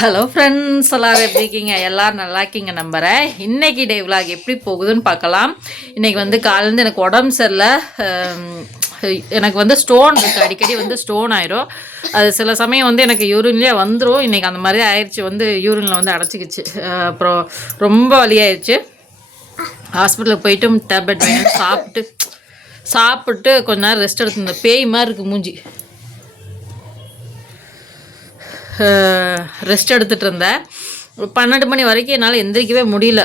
Hello friends எல்லோரும் எப்படி இருக்கீங்க? எல்லோரும் நல்லா இருக்கீங்க நம்புகிறேன் இன்றைக்கி டே vlog எப்படி போகுதுன்னு பார்க்கலாம். இன்றைக்கி வந்து காலேருந்து எனக்கு உடம்பு சரியில்லை. எனக்கு வந்து ஸ்டோன் இருக்குது அடிக்கடி வந்து ஸ்டோன் ஆயிரும். அது சில சமயம் வந்து எனக்கு யூரின்லேயே வந்துடும் இன்றைக்கி அந்த மாதிரி ஆயிடுச்சு வந்து யூரினில் வந்து அடைச்சிக்கிச்சு. அப்புறம் ரொம்ப வழியாயிடுச்சு ஹாஸ்பிட்டலுக்கு போயிட்டு டேப்லெட் சாப்பிட்டு சாப்பிட்டு கொஞ்ச நேரம் ரெஸ்ட் எடுத்துருந்தேன் பேய் மாதிரி இருக்குது மூஞ்சி. ரெஸ்ட் எடுத்துகிட்டு இருந்தேன். பன்னெண்டு மணி வரைக்கும் என்னால் எந்திரிக்கவே முடியல.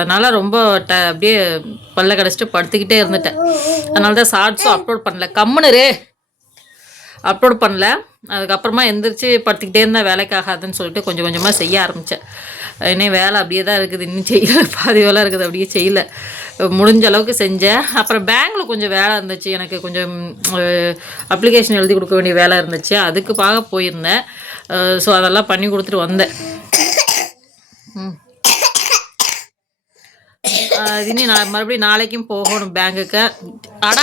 அதனால் ரொம்ப ட அப்படியே பல்ல கடைச்சிட்டு படுத்துக்கிட்டே இருந்துட்டேன். அதனால தான் ஷார்ட்ஸும் அப்லோட் பண்ணல கம்முனரு அப்லோட் பண்ணல. அதுக்கப்புறமா எந்திரிச்சு படுத்துக்கிட்டே இருந்தால் வேலைக்கு ஆகாதுன்னு சொல்லிட்டு கொஞ்சம் கொஞ்சமாக செய்ய ஆரம்பித்தேன் இன்னும் வேலை அப்படியே தான் இருக்குது. இன்னும் செய்யல. பாதி வேலை இருக்குது. அப்படியே செய்யல. முடிஞ்ச அளவுக்கு செஞ்சேன். அப்புறம் பேங்கில் கொஞ்சம் வேலை இருந்துச்சு. எனக்கு கொஞ்சம் அப்ளிகேஷன் எழுதி கொடுக்க வேண்டிய வேலை இருந்துச்சு. அதுக்கு பார்க்க போயிருந்தேன். ஸோ அதெல்லாம் பண்ணி கொடுத்துட்டு வந்தேன். ம். இனி நான் மறுபடியும் நாளைக்கும் போகணும் பேங்குக்கு. அட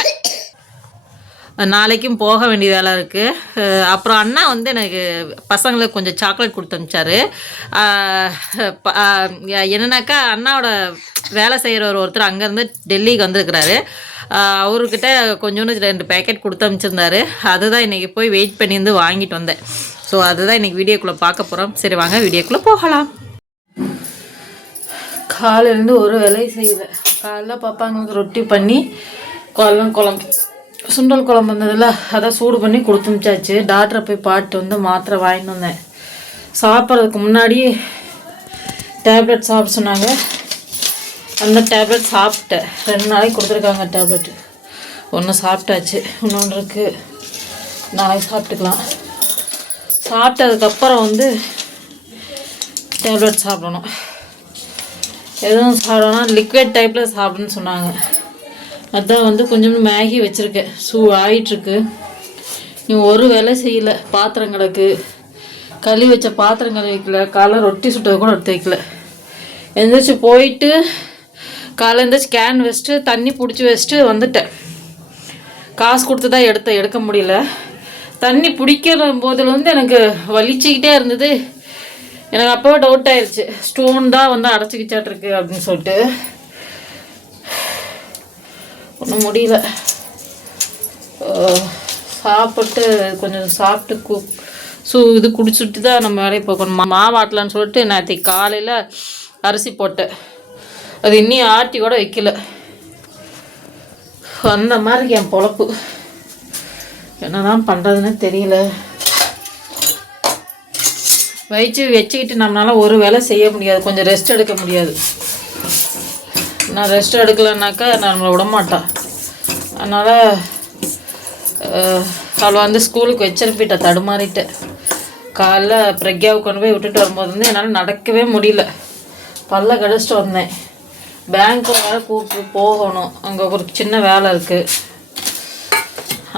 நாளைக்கும் போக வேண்டிய வேலை இருக்குது அப்புறம் அண்ணா வந்து எனக்கு பசங்களுக்கு கொஞ்சம் சாக்லேட் கொடுத்து அனுப்பிச்சாரு. என்னன்னாக்கா அண்ணாவோட வேலை செய்கிறவர் ஒருத்தர் அங்கேருந்து டெல்லிக்கு வந்திருக்கிறாரு. அவர்கிட்ட கொஞ்சோண்டு ரெண்டு பேக்கெட் கொடுத்து அனுப்பிச்சிருந்தாரு. அதுதான் இன்றைக்கி போய் வெயிட் பண்ணியிருந்து வாங்கிட்டு வந்தேன். ஸோ அதுதான் இன்றைக்கி வீடியோக்குள்ளே பார்க்க போகிறோம் சரி வாங்க வீடியோக்குள்ளே போகலாம். காலையிலேருந்து ஒரு வேலையும் காலையில் காலைல பாப்பாங்களுக்கு ரொட்டி பண்ணி குழம்பு குழம்பு. சுண்டல் குழம்பு வந்ததில்ல அதை சூடு பண்ணி கொடுத்துமிச்சாச்சு டாக்டரை போய் பாட்டு வந்து மாத்திரை வாங்கிட்டு வந்தேன். சாப்பிட்றதுக்கு முன்னாடி டேப்லெட் சாப்பிட சொன்னாங்க. அந்த டேப்லெட் சாப்பிட்டேன். ரெண்டு நாளைக்கு கொடுத்துருக்காங்க டேப்லெட் ஒன்று சாப்பிட்டாச்சு இன்னொன்று இருக்குது நாளைக்கு சாப்பிட்டுக்கலாம். சாப்பிட்டதுக்கப்புறம் வந்து டேப்லெட் சாப்பிடணும். எதுவும் சாப்பிடணும்னா லிக்விட் டைப்பில் சாப்பிடுன்னு சொன்னாங்க. அதுதான் வந்து கொஞ்சம் மேகி வச்சுருக்கேன் சூ ஆயிட்டுருக்கு. நீ ஒரு வேலை செய்யலை பாத்திரம் கிடக்கு. களி வச்ச பாத்திரம் கழுவி வைக்கல காலைல ரொட்டி சுட்டது கூட எடுத்து வைக்கல. எழுந்திரிச்சு போயிட்டு காலை எழுந்திரிச்சு கேன் வச்சுட்டு தண்ணி பிடிச்சி வச்சுட்டு வந்துட்டேன். காசு கொடுத்து தான் எடுத்தேன் எடுக்க முடியல. தண்ணி பிடிக்கிற போதில் வந்து எனக்கு வலிச்சுக்கிட்டே இருந்தது. எனக்கு அப்போவே டவுட் ஆயிடுச்சு ஸ்டோன் தான் வந்து அடைச்சிக்கிச்சாட்ருக்கு அப்படின்னு சொல்லிட்டு. ஒன்றும் முடியல. சாப்பிட்டு கொஞ்சம் சாப்பிட்டு கு சூ இது குடிச்சுட்டு தான் நம்ம வேலையை போகணும். மா- மாவாட்டலான்னு சொல்லிட்டு நேற்று காலையில் அரிசி போட்டேன். அது இன்னும் ஆட்டி கூட வைக்கல. அந்த மாதிரி என் பொழப்பு. என்னதான் பண்ணுறதுன்னு தெரியல. வயிற்று வச்சுக்கிட்டு நம்மளால் ஒரு வேலை செய்ய முடியாது. கொஞ்சம் ரெஸ்ட் எடுக்க முடியாது. நான் ரெஸ்ட் எடுக்கலைன்னாக்கா நான் நம்மளை விட மாட்டான் அதனால் அவளை வந்து ஸ்கூலுக்கு வச்சிருப்பிட்டேன் தடுமாறிட்டேன். காலைல பிரக்யாவை கொண்டு போய் விட்டுட்டு வரும்போது வந்து என்னால் நடக்கவே முடியல. பல்ல கடிச்சிட்டு வந்தேன். பேங்க்கு வேறு கூப்பிட்டு போகணும். அங்கே ஒரு சின்ன வேலை இருக்குது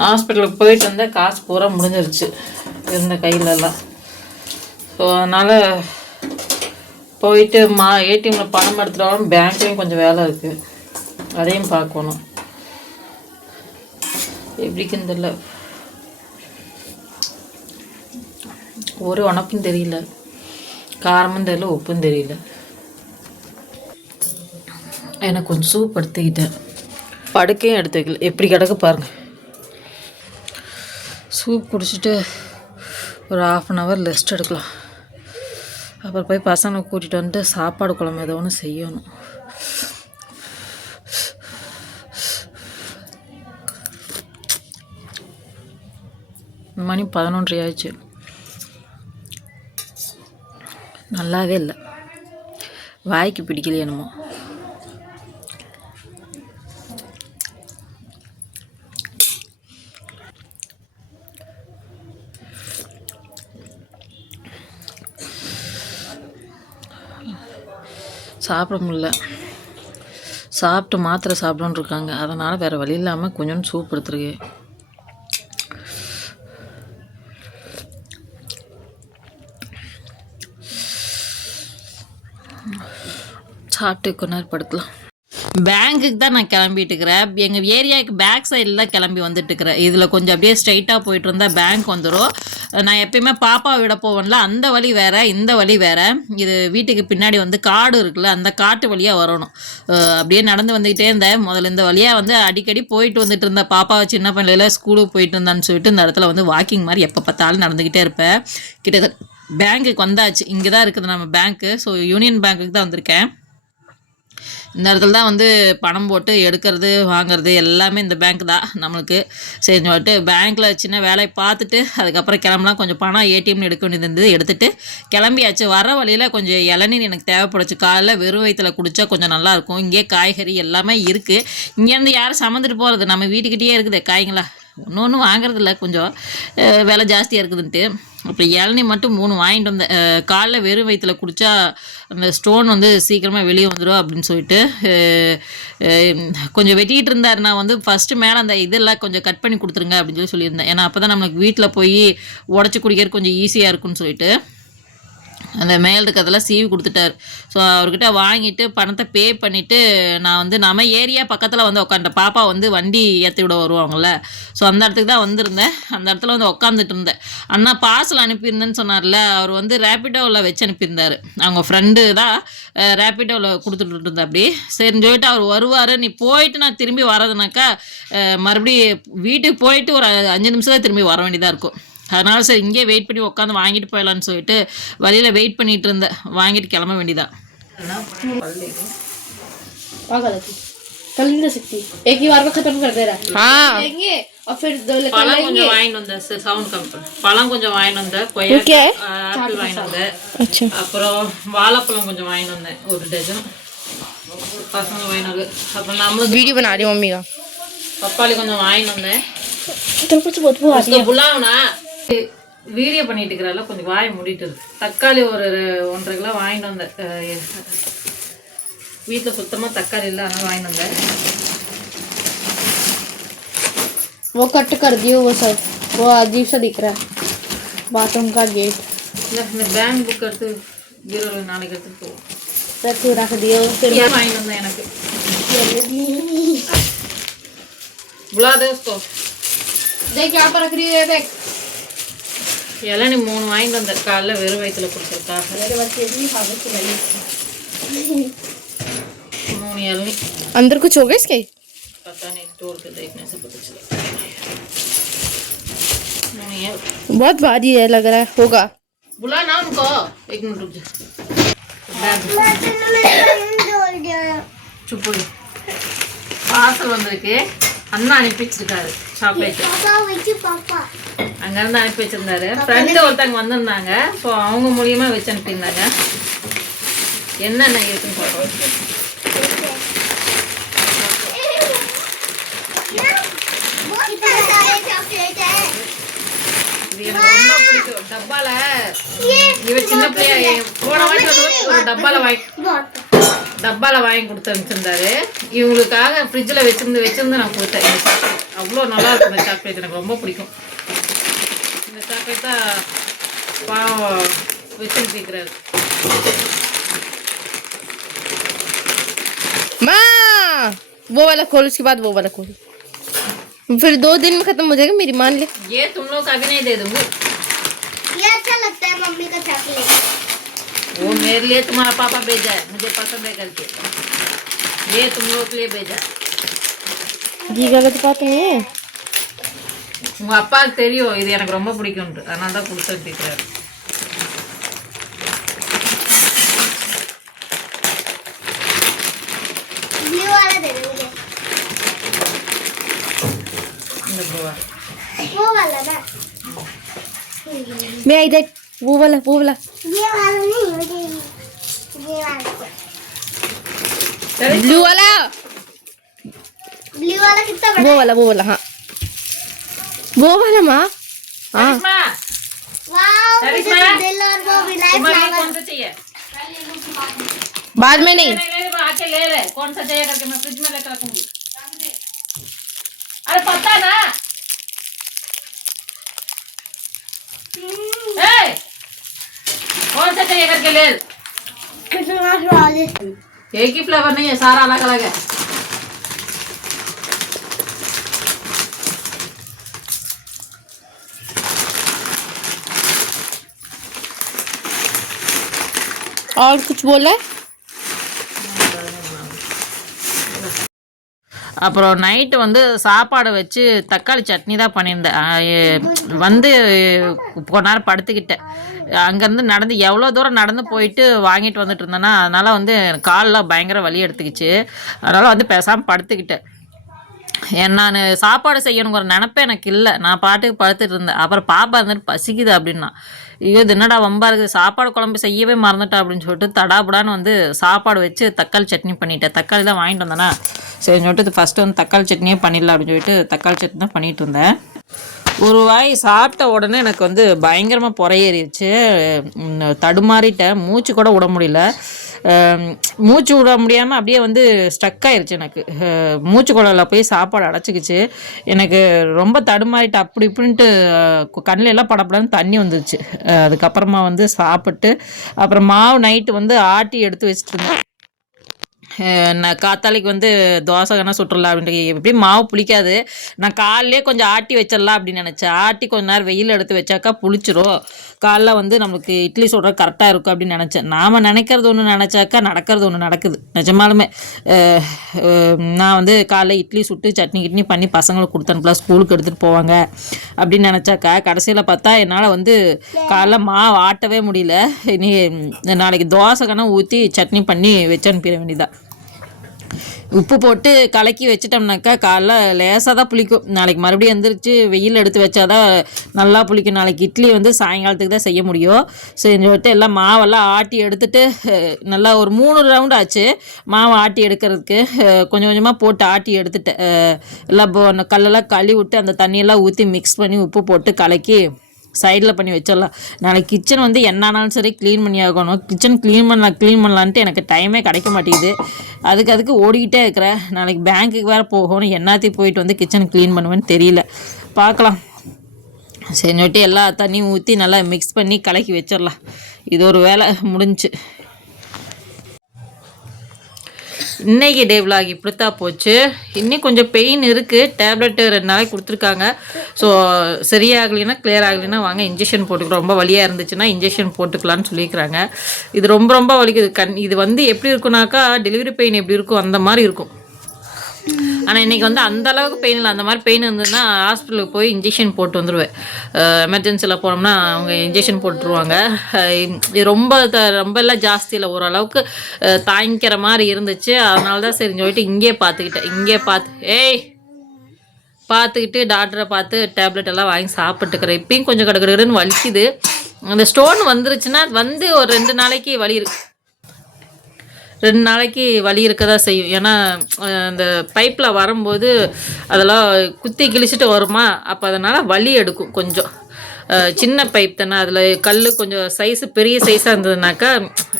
ஹாஸ்பிட்டலுக்கு போயிட்டு வந்தால் காசு பூரா முடிஞ்சிருச்சு இருந்த கையிலலாம். ஸோ அதனால் போயிட்டு மா ஏடிஎம்மில் பணம் எடுத்துட்டாலும் பேங்க்லேயும் கொஞ்சம் வேலை இருக்குது அதையும் பார்க்கணும். எப்படிக்குன்னு தெரியல. ஒரு உனப்பும் தெரியல. காரமும் தெரியல உப்பும் தெரியல. எனக்கு கொஞ்சம் சூப் எடுத்துக்கிட்டேன். படுக்கையும் எடுத்து வைக்கல எப்படி கிடக்கு பாருங்கள் சூப் குடிச்சிட்டு ஒரு ஆஃப் அன் ஹவர் ரெஸ்ட் எடுக்கலாம். அப்புறம் போய் பசங்களை கூட்டிகிட்டு வந்துட்டு சாப்பாடு குழம்பு ஏதோ ஒன்று செய்யணும். மணி பதினொன்றரை ஆயிடுச்சு. நல்லாவே இல்லை. வாய்க்கு பிடிக்கலையே என்னமோ. சாப்பிட முடில சாப்பிட்டு மாத்திரை சாப்பிடணுன்னு இருக்காங்க அதனால் வேறு வழி இல்லாமல் கொஞ்சோண்டு சூப் எடுத்துருக்கேன் சாப்பிட்டு கொஞ்ச நேரம் படுக்கலாம். பேங்க்குக்கு தான் நான் கிளம்பிட்டு இருக்கிறேன் எங்கள் ஏரியாவுக்கு பேக் சைடில் தான் கிளம்பி வந்துட்டு இருக்கிறேன் இதில் கொஞ்சம் அப்படியே ஸ்ட்ரைட்டாக போயிட்டு இருந்தால் பேங்க் வந்துடும் நான் எப்பயுமே பாப்பா விட போவேன்ல அந்த வழி வேறு இந்த வழி வேறு. இது வீட்டுக்கு பின்னாடி வந்து காடு இருக்குல்ல அந்த காட்டு வழியாக வரணும். அப்படியே நடந்து வந்துக்கிட்டே இருந்தேன். முதல்ல இந்த வழியாக வந்து அடிக்கடி போயிட்டு வந்துட்டு இருந்தேன். பாப்பாவை சின்ன பிள்ளையில ஸ்கூலுக்கு போயிட்டு இருந்தான்னு சொல்லிட்டு இந்த இடத்துல வந்து வாக்கிங் மாதிரி எப்போ பார்த்தாலும் நடந்துக்கிட்டே இருப்பேன். கிட்டத்தட்ட பேங்க்குக்கு வந்தாச்சு. இங்கே தான் இருக்குது நம்ம பேங்க்கு ஸோ யூனியன் பேங்க்குக்கு தான் வந்திருக்கேன். இந்த இடத்துல தான் வந்து பணம் போட்டு எடுக்கிறது வாங்குறது எல்லாமே இந்த பேங்க் தான் நம்மளுக்கு. சரி சொல்லிட்டு பேங்க்கில் சின்ன வேலையை பார்த்துட்டு அதுக்கப்புறம் கிளம்பலாம். கொஞ்சம் பணம் ஏடிஎம்னு எடுக்க வேண்டியது இருந்தது எடுத்துகிட்டு கிளம்பியாச்சு. வர வழியில் கொஞ்சம் இளநீர் எனக்கு தேவைப்படுச்சு காலைல வெறும் வயிற்றுல குடித்தா கொஞ்சம் நல்லாயிருக்கும் இங்கே காய்கறி எல்லாமே இருக்குது இங்கேருந்து யாரும் சமந்துட்டு போகிறது நம்ம வீட்டுக்கிட்டேயே இருக்குது. காய்ங்களா? ஒன்று ஒன்று வாங்குறதில்ல கொஞ்சம் விலை ஜாஸ்தியாக இருக்குதுன்ட்டு. அப்புறம் இளநீ மட்டும் மூணு வாங்கிட்டு வந்தேன். காலைல வெறும் வயிற்றுல குடித்தா அந்த ஸ்டோன் வந்து சீக்கிரமாக வெளியே வந்துடும் அப்படின்னு சொல்லிட்டு கொஞ்சம் வெட்டிகிட்டு இருந்தார். நான் வந்து ஃபஸ்ட்டு மேலே அந்த இதெல்லாம் கொஞ்சம் கட் பண்ணி கொடுத்துருங்க அப்படின்னு சொல்லி சொல்லியிருந்தேன். ஏன்னா அப்போ தான் நம்மளுக்கு வீட்டில் போய் உடச்சி குடிக்கிறது கொஞ்சம் ஈஸியாக இருக்கும்னு சொல்லிட்டு. அந்த மேல் இருக்கிறதெல்லாம் சீவி கொடுத்துட்டாரு. ஸோ அவர்கிட்ட வாங்கிட்டு பணத்தை பே பண்ணிவிட்டு நான் வந்து நம்ம ஏரியா பக்கத்தில் வந்து உட்காந்த பாப்பா வந்து வண்டி ஏற்றி விட வருவாங்கள்ல ஸோ அந்த இடத்துக்கு தான் வந்திருந்தேன். அந்த இடத்துல வந்து உட்காந்துட்டு இருந்தேன். அண்ணா பார்சல் அனுப்பியிருந்தேன்னு சொன்னார்ல அவர் வந்து ரேப்பிடோவில் வச்சு அனுப்பியிருந்தார். அவங்க ஃப்ரெண்டு தான் ரேப்பிடோவில் கொடுத்துட்டு இருந்தா அப்படி சரின்னு சொல்லிட்டு அவர் வருவார். நீ போயிட்டு நான் திரும்பி வரதுனாக்கா மறுபடியும் வீட்டுக்கு போயிட்டு ஒரு அஞ்சு நிமிஷம் தான் திரும்பி வர வேண்டியதாக இருக்கும். அதனால சரி இங்கேயே வெயிட் பண்ணி உட்காந்து வாங்கிட்டு போயிடலான்னு சொல்லிட்டு வழியில் வெயிட் பண்ணிட்டு இருந்தேன் வாங்கிட்டு கிளம்ப வேண்டியதான் पागल है तू कल नहीं दे सकती एक ही बार में खत्म कर दे रहा है हाँ लेंगे और फिर दो लेकर பழம் लेंगे கொஞ்சம் வாங்கிட்டு வந்தேன் சவுண்ட் கம்பெனி பழம் கொஞ்சம் வாங்கிட்டு வந்தேன் கொய்யா Okay. ஆப்பிள் வாங்கிட்டு வந்தேன் अच्छा அப்புறம் வாழைப்பழம் கொஞ்சம் வாங்கிட்டு வந்தேன் ஒரு டஜன் பசங்க வாங்கினது அப்புறம் நம்மளுக்கு वीडियो बना रही हूँ मम्मी का பப்பாளி கொஞ்சம் வாங்கிட்டு வந்தேன் तेरे को तो बहुत वो उसको புலாவுனா வீடியோ பண்ணிட்டு இருக்கிறால கொஞ்சம் வாய் மூடிட்டு இருக்கு தக்காளி ஒரு ஒன்றரை கிலோ வாங்கிட்டு வந்தேன் வீட்டில் சுத்தமாக தக்காளி இல்லை அதனால் வாங்கிட்டு வந்தேன் वो कट कर दियो वो सब वो अजीब सा दिख रहा है बाथरूम का गेट இந்த இந்த பேங்க் புக் எடுத்து பீரோவில் நாளைக்கு எடுத்துட்டு போவோம் फिर तू रख दियो फिर ஏன் வாங்கிட்டு வந்தேன் எனக்கு புலா தேஸ்கோ देख यहाँ पर रख रही है बैग இளநி மூணு வாங்கிட்டு வந்தேன் காலைல வெறும் வயிற்றுல கொடுத்துருக்காக मेरे बच्चे भी खावे से गई மூணு இளநி अंदर कुछ होगा इसके पता नहीं स्टोर पे देखने से पता चला மூணு இள- बहुत भारी है लग रहा है होगा बुला ना उनको एक मिनट रुक जा சுப்பு பார்சல் வந்திருக்கு அண்ணா அனுப்பி வச்சிருக்காரு. சாக்லேட் அங்கேருந்து அனுப்பி வச்சிருந்தாரு. ஃப்ரெண்டு ஒருத்தவங்க வந்திருந்தாங்க. ஸோ அவங்க மூலியமா வச்சு அனுப்பியிருந்தாங்க. என்னென்ன இருக்குன்னு பார்ப்போம் பிடிக்கும். டப்பால. இவ சின்ன பிள்ளையா. போன வாட்டி ஒரு டப்பால வாங்கி டப்பால வாங்கி கொடுத்து அனுப்பிச்சிருந்தாரு இவங்களுக்காக ஃப்ரிட்ஜில் வச்சிருந்து வச்சிருந்து நான் கொடுத்தேன் இந்த சாக்லேட் அவ்வளோ நல்லா இருக்கும் இந்த சாக்லேட் எனக்கு ரொம்ப பிடிக்கும் இந்த சாக்லேட் தான் பாவம் வச்சுருக்கிறாரு माँ वो वाला खोल उसके बाद वो वाला खोल फिर दो दिन में खत्म हो जाएगा मेरी मान ले ये तुम लोग अभी नहीं दे दूंगी ये अच्छा लगता है मम्मी का चॉकलेट वो मेरे लिए तुम्हारा पापा भेजा है मुझे पसंद है करके ये तुम लोग के लिए भेजा है ये गलत बात नहीं है உங்க அப்பாவுக்கு தெரியும் இது எனக்கு ரொம்ப பிடிக்கும்ட்டு அதனால தான் கொடுத்துருக்கிறாரு ब्लू वाला दे दे मुझे இந்த ப்ளூவா वो वाला वो वाला। ये वाला नहीं मुझे ये वाला। ब्लू वाला। ब्लू वाला कितना बड़ा वो वाला वो वाला हाँ। वो वाला माँ। हाँ? तो दिल और वो मिला फ्लावर कौन सा चाहिए? बाद में नहीं। आके ले ले। कौन सा चाहिए करके मैं फ्रिज में लेकर रखूँगी। अरे पता ना। ए, कौन सा चाहिए करके ले एक ही फ्लेवर नहीं है सारा अलग अलग है। और कुछ बोला? அப்புறம் நைட்டு வந்து சாப்பாடை வச்சு தக்காளி சட்னி தான் பண்ணியிருந்தேன். வந்து கொஞ்ச நேரம் படுத்துக்கிட்டேன். அங்கேருந்து நடந்து எவ்வளோ தூரம் நடந்து போயிட்டு வாங்கிட்டு வந்துட்டு இருந்தேன்னா அதனால் வந்து காலெலாம் பயங்கர வலி எடுத்துக்கிச்சு. அதனால் வந்து பேசாமல் படுத்துக்கிட்டேன். என் நான் சாப்பாடு செய்யணுங்கிற நினப்பே எனக்கு இல்லை. நான் பாட்டுக்கு படுத்துட்டு இருந்தேன். அப்புறம் பாப்பா இருந்துட்டு பசிக்குது அப்படின்னா ஐயோ என்னடா வம்பா இருக்குது? சாப்பாடு குழம்பு செய்யவே மறந்துட்டா அப்படின்னு சொல்லிட்டு தடாபுடான்னு வந்து சாப்பாடு வச்சு தக்காளி சட்னி பண்ணிட்டேன். தக்காளி தான் வாங்கிட்டு வந்தேன்னா சரின்னு சொல்லிட்டு ஃபஸ்ட்டு வந்து தக்காளி சட்னியே பண்ணிடலாம் அப்படின்னு சொல்லிட்டு தக்காளி சட்னி தான் பண்ணிட்டு இருந்தேன். ஒரு வாய் சாப்பிட்ட உடனே எனக்கு வந்து பயங்கரமாக புறையேறிடுச்சு. தடுமாறிட்டேன். மூச்சு கூட விட முடியல. மூச்சு விட முடியாமல் அப்படியே வந்து ஸ்ட்ரக் ஆயிடுச்சு எனக்கு. மூச்சு குழலில் போய் சாப்பாடு அடைச்சிக்கிச்சு. எனக்கு ரொம்ப தடுமாறிட்டு அப்படி இப்படின்ட்டு கண்ணில் எல்லாம் படப்படன்னு தண்ணி வந்துடுச்சு அதுக்கப்புறமா வந்து சாப்பிட்டு அப்புறம் மாவு நைட்டு வந்து ஆட்டி எடுத்து வச்சுட்டு இருந்தேன். நான் காத்தாலைக்கு வந்து தோசை கணா சுட்டுடலாம் அப்படின்ட்டு எப்படியும் மாவு புளிக்காது. நான் காலையிலே கொஞ்சம் ஆட்டி வச்சிடலாம் அப்படின்னு நினச்சேன். ஆட்டி கொஞ்ச நேரம் வெயில் எடுத்து வச்சாக்கா புளிச்சிரும். காலைல வந்து நம்மளுக்கு இட்லி சுடுற கரெக்டாக இருக்கும் அப்படின்னு நினச்சேன். நாம் நினைக்கிறது ஒன்று நினச்சாக்கா நடக்கிறது ஒன்று நடக்குது. நிஜமாலுமே நான் வந்து காலைல இட்லி சுட்டு சட்னி கிட்னி பண்ணி பசங்களுக்கு கொடுத்தனுப்பலாம் ஸ்கூலுக்கு எடுத்துகிட்டு போவாங்க அப்படின்னு நினச்சாக்கா கடைசியில் பார்த்தா என்னால் வந்து காலைல மாவு ஆட்டவே முடியல. இனி நாளைக்கு தோசை கணம் ஊற்றி சட்னி பண்ணி வச்சு அனுப்பிட வேண்டியதான் உப்பு போட்டு கலக்கி வச்சிட்டோம்னாக்கா காலைல லேசாக தான் புளிக்கும். நாளைக்கு மறுபடியும் எந்திரிச்சு வெயில் எடுத்து வச்சாதான் நல்லா புளிக்கும். நாளைக்கு இட்லி வந்து சாயங்காலத்துக்கு தான் செய்ய முடியும். சரி சொல்லிட்டு எல்லாம் மாவெல்லாம் ஆட்டி எடுத்துட்டு நல்லா ஒரு மூணு ரவுண்ட் ஆச்சு. மாவை ஆட்டி எடுக்கிறதுக்கு கொஞ்சம் கொஞ்சமாக போட்டு ஆட்டி எடுத்துட்டேன் எல்லாம் கல்லெல்லாம் கழுவி விட்டு அந்த தண்ணியெல்லாம் ஊற்றி மிக்ஸ் பண்ணி உப்பு போட்டு கலக்கி சைடில் பண்ணி வச்சிடலாம். நாளைக்கு கிச்சன் வந்து என்னானாலும் சரி க்ளீன் பண்ணி ஆகணும். கிச்சன் க்ளீன் பண்ணலாம் க்ளீன் பண்ணலான்ட்டு எனக்கு டைமே கிடைக்க மாட்டேங்குது. அதுக்கு அதுக்கு ஓடிக்கிட்டே இருக்கிறேன் நாளைக்கு பேங்க்குக்கு வேறு போகணும். என்னத்தையும் போயிட்டு வந்து கிச்சனை க்ளீன் பண்ணுவேன்னு தெரியல. பார்க்கலாம். சரி சொல்லிட்டு எல்லா தண்ணியும் ஊற்றி நல்லா மிக்ஸ் பண்ணி கலக்கி வச்சிடலாம். இது ஒரு வேலை முடிஞ்சுச்சு இன்னைக்கு டே vlog இப்படித்தான் போச்சு. இன்னும் கொஞ்சம் பெயின் இருக்குது டேப்லெட்டு ரெண்டு நாளைக்கு கொடுத்துருக்காங்க. ஸோ சரியாகலைன்னா கிளியர் ஆகலைன்னா வாங்க இன்ஜெக்ஷன் போட்டுக்கிறோம் ரொம்ப வலியாக இருந்துச்சுன்னா இன்ஜெக்ஷன் போட்டுக்கலான்னு சொல்லியிருக்கிறாங்க. இது ரொம்ப ரொம்ப வலிக்குது. கண் இது வந்து எப்படி இருக்குனாக்கா டெலிவரி பெயின் எப்படி இருக்கும் அந்த மாதிரி இருக்கும். ஆனால் இன்னைக்கு வந்து அந்த அளவுக்கு பெயின் இல்லை. அந்த மாதிரி பெயின் இருந்ததுன்னா ஹாஸ்பிட்டலுக்கு போய் இன்ஜெக்ஷன் போட்டு வந்துடுவேன் எமர்ஜென்சியில் போனோம்னா அவங்க இன்ஜெக்ஷன் போட்டுருவாங்க. இது ரொம்ப த- ரொம்ப எல்லாம் ஜாஸ்தி இல்லை. ஓரளவுக்கு தாங்கிக்கிற மாதிரி இருந்துச்சு. அதனால தான் சரி சொல்லிட்டு இங்கேயே பார்த்துக்கிட்டேன் இங்கே பார்த்து ஏய்! பார்த்துக்கிட்டு டாக்டரை பார்த்து டேப்லெட் எல்லாம் வாங்கி சாப்பிட்டுக்கிறேன். இப்பயும் கொஞ்சம் கடகடன்னு வலிக்குது. அந்த ஸ்டோன் வந்துருச்சுன்னா வந்து ஒரு ரெண்டு நாளைக்கு வலி இருக்கு. ரெண்டு நாளைக்கு வலி இருக்க தான் செய்யும். ஏன்னா அந்த பைப்பில் வரும்போது அதெல்லாம் குத்தி கிழிச்சிட்டு வருமா? அப்போ அதனால் வலி எடுக்கும் கொஞ்சம். சின்ன பைப் தானே அதில் கல் கொஞ்சம் சைஸு பெரிய சைஸாக இருந்ததுனாக்கா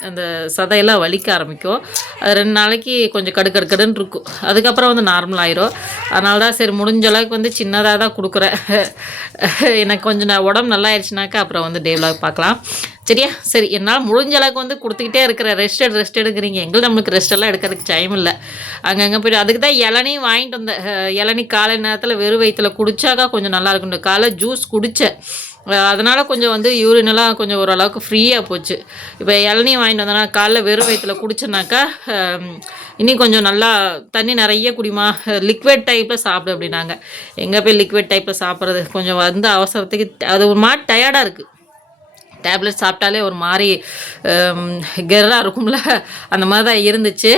அந்த சதையெல்லாம் வலிக்க ஆரம்பிக்கும். அது ரெண்டு நாளைக்கு கொஞ்சம் கடு கடு கடுன்னு இருக்கும். அதுக்கப்புறம் வந்து நார்மல் ஆயிரும். அதனால தான் சரி முடிஞ்ச அளவுக்கு வந்து சின்னதாக தான் கொடுக்குறேன். எனக்கு கொஞ்சம் நான் உடம்பு நல்லா ஆயிடுச்சுனாக்கா அப்புறம் வந்து டேவலாக பார்க்கலாம். சரியா? சரி என்னால் முடிஞ்ச அளவுக்கு வந்து கொடுத்துக்கிட்டே இருக்கிற ரெஸ்ட் எடு ரெஸ்ட் எடுக்கிறீங்க எங்களுக்கு நம்மளுக்கு ரெஸ்ட் எல்லாம் எடுக்கிறதுக்கு டைம் இல்லை. அங்கங்கே போய்ட்டு அதுக்கு தான் இளநியும் வாங்கிட்டு வந்தேன். இளநீ காலை நேரத்தில் வெறும் வயிற்றுல குடித்தாக்கா கொஞ்சம் நல்லா இருக்கும். காலை ஜூஸ் குடித்தேன் அதனால் கொஞ்சம் வந்து யூரின் எல்லாம் கொஞ்சம் ஓரளவுக்கு ஃப்ரீயாக போச்சு. இப்போ இளநியும் வாங்கிட்டு வந்தேன்னா காலைல வெறும் வயிற்றுல குடிச்சேனாக்கா இன்னும் கொஞ்சம் நல்லா தண்ணி நிறைய குடிமா லிக்விட் டைப்பில் சாப்பிடு அப்படின்னாங்க. எங்கே போய் லிக்விட் டைப்பில் சாப்பிட்றது? கொஞ்சம் வந்து அவசரத்துக்கு அது ஒரு மாதிரி டயர்டாக இருக்குது டேப்லெட் சாப்பிட்டாலே ஒரு மாதிரி கெர்ராக இருக்கும்ல. அந்த மாதிரி தான் இருந்துச்சு.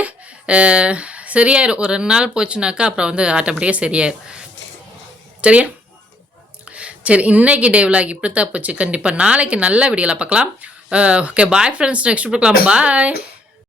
சரியாயிடும் சரியாயிரும் ஒரு ரெண்டு நாள் போச்சுனாக்கா அப்புறம் வந்து ஆட்டோமேட்டிக்காக சரியாயிரும். சரியா? சரி இன்னைக்கு டே இப்படித்தான் இப்படி தான் போச்சு. கண்டிப்பாக நாளைக்கு நல்ல வீடியோவில் பார்க்கலாம். ஓகே பாய் ஃப்ரெண்ட்ஸ் நெக்ஸ்ட் பார்க்கலாம் பாய்